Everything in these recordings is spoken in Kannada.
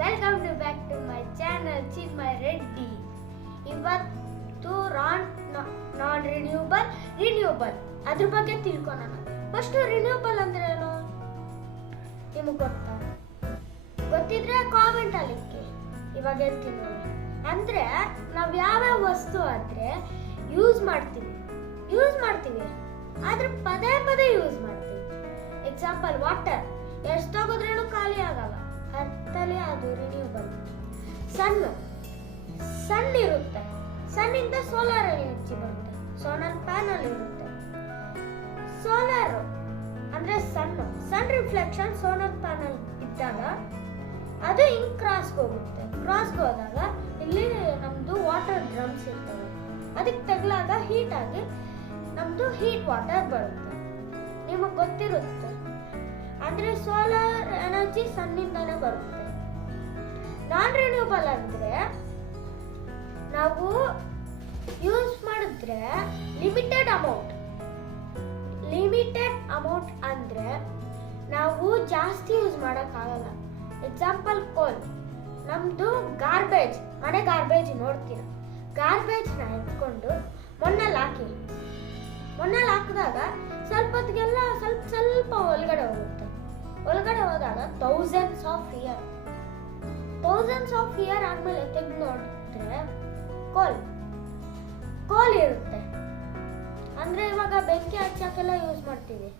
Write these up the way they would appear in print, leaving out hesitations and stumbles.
Welcome back to my channel Chinmaya Reddy. ಇವತ್ತು ನಾನ್ ರಿನ್ಯೂಬಲ್ ಅದ್ರ ಬಗ್ಗೆ ತಿಳ್ಕೊಳ್ಳೋಣ. ಫಸ್ಟ್ ರಿನ್ಯೂಬಲ್ ಅಂದ್ರೆ ಏನು ನಿಮಗೆ ಗೊತ್ತಾ? ಗೊತ್ತಿದ್ರೆ ಕಾಮೆಂಟ್ ಅಲ್ಲಿ ಇವಾಗ ಹೇಳ್ತೀನಿ ನೋಡಿ. ಅಂದ್ರೆ ನಾವು ಯಾವ್ಯಾವ ವಸ್ತು ಆದ್ರೆ ಯೂಸ್ ಮಾಡ್ತೀವಿ ಆದ್ರೆ ಪದೇ ಯೂಸ್ ಮಾಡ್ತೀವಿ. ಎಕ್ಸಾಂಪಲ್ ವಾಟರ್ ಎಷ್ಟು ತಗೋದ್ರೂ ಖಾಲಿ ಆಗಲ್ಲ, ಅರ್ಥಲೇ ಅದು ರಿನ್ಯೂಬಲ್. ಸನ್ ಇರುತ್ತೆ, ಸನ್ನಿಂದ ಸೋಲಾರ್ ಎನರ್ಜಿ ಬರುತ್ತೆ, ಸೋಲಾರ್ ಪ್ಯಾನಲ್ ಇರುತ್ತೆ. ಸೋಲಾರ್ ಅಂದ್ರೆ ಸನ್ ರಿಫ್ಲೆಕ್ಷನ್ ಸೋಲಾರ್ ಪ್ಯಾನಲ್ ಇದ್ದಾಗ ಅದು ಹಿಂಗ್ ಕ್ರಾಸ್ ಹೋದಾಗ ಇಲ್ಲಿ ನಮ್ದು ವಾಟರ್ ಡ್ರಮ್ಸ್ ಇರ್ತವೆ. ಅದಕ್ಕೆ ತಗಲಾಗ ಹೀಟ್ ಆಗಿ ನಮ್ದು ಹೀಟ್ ವಾಟರ್ ಬರುತ್ತೆ. ನಿಮಗೆ ಗೊತ್ತಿರುತ್ತೆ. ಅಂದ್ರೆ ಸೋಲಾರ್ ಎನರ್ಜಿ ಸನ್ನಿಂದಾನೇ ಬರುತ್ತೆ. ನಾನ್ ರಿನ್ಯೂಬಲ್ ಅಂದ್ರೆ ನಾವು ಯೂಸ್ ಮಾಡಿದ್ರೆ ಲಿಮಿಟೆಡ್ ಅಮೌಂಟ್ ಅಂದ್ರೆ ನಾವು ಜಾಸ್ತಿ ಯೂಸ್ ಮಾಡಕ್ಕಾಗಲ್ಲ. ಎಕ್ಸಾಂಪಲ್ ಕೋಲ್, ನಮ್ದು ಮನೆ ಗಾರ್ಬೇಜ್ ನೋಡ್ತೀರ, ಗಾರ್ಬೇಜ್ನ ಎತ್ಕೊಂಡು ಮಣ್ಣಲ್ಲಿ ಹಾಕಿದಾಗ ಸ್ವಲ್ಪ ಹೊತ್ತಿಗೆಲ್ಲ ಸ್ವಲ್ಪ ಒಳಗಡೆ ಹೋದಾಗ ಥೌಸಂಡ್ಸ್ ಆಫ್ ಇಯರ್ ಆದ್ಮೇಲೆ ತೆಗೆದು ನೋಡಿದ್ರೆ ಕೋಲ್ ಇರುತ್ತೆ. ಅಂದ್ರೆ ಇವಾಗ ಬೆಂಕಿ ಹಚ್ಚಕ್ಕೆಲ್ಲ ಯೂಸ್ ಮಾಡ್ತೀವಿ.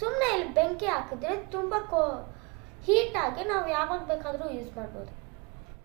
ಸುಮ್ಮನೆ ಇಲ್ಲಿ ಬೆಂಕಿ ಹಾಕಿದ್ರೆ ತುಂಬಾ ಹೀಟ್ ಆಗಿ ನಾವು ಯಾವಾಗ ಬೇಕಾದ್ರೂ ಯೂಸ್ ಮಾಡ್ಬೋದು.